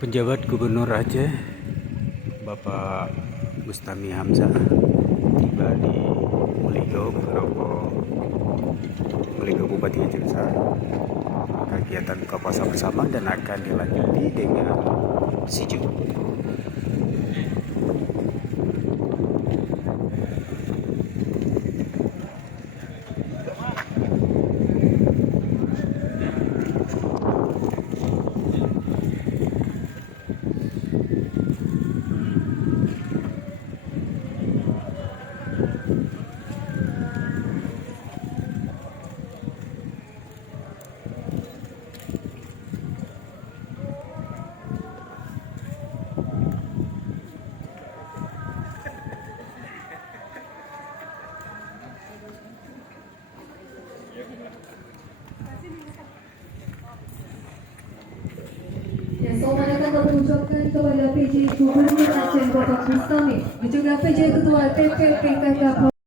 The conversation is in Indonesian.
Penjabat Gubernur Aceh Bapak Bustami Hamzah tiba di Muligo, Muligo Bupati Aceh Besar. Kegiatan buka puasa bersama dan akan dilanjuti dengan sijuk. Ya, selamat datang kami ucapkan kepada PJ Gubernur Aceh Bapak Bustami dan juga PJ Ketua TPPKK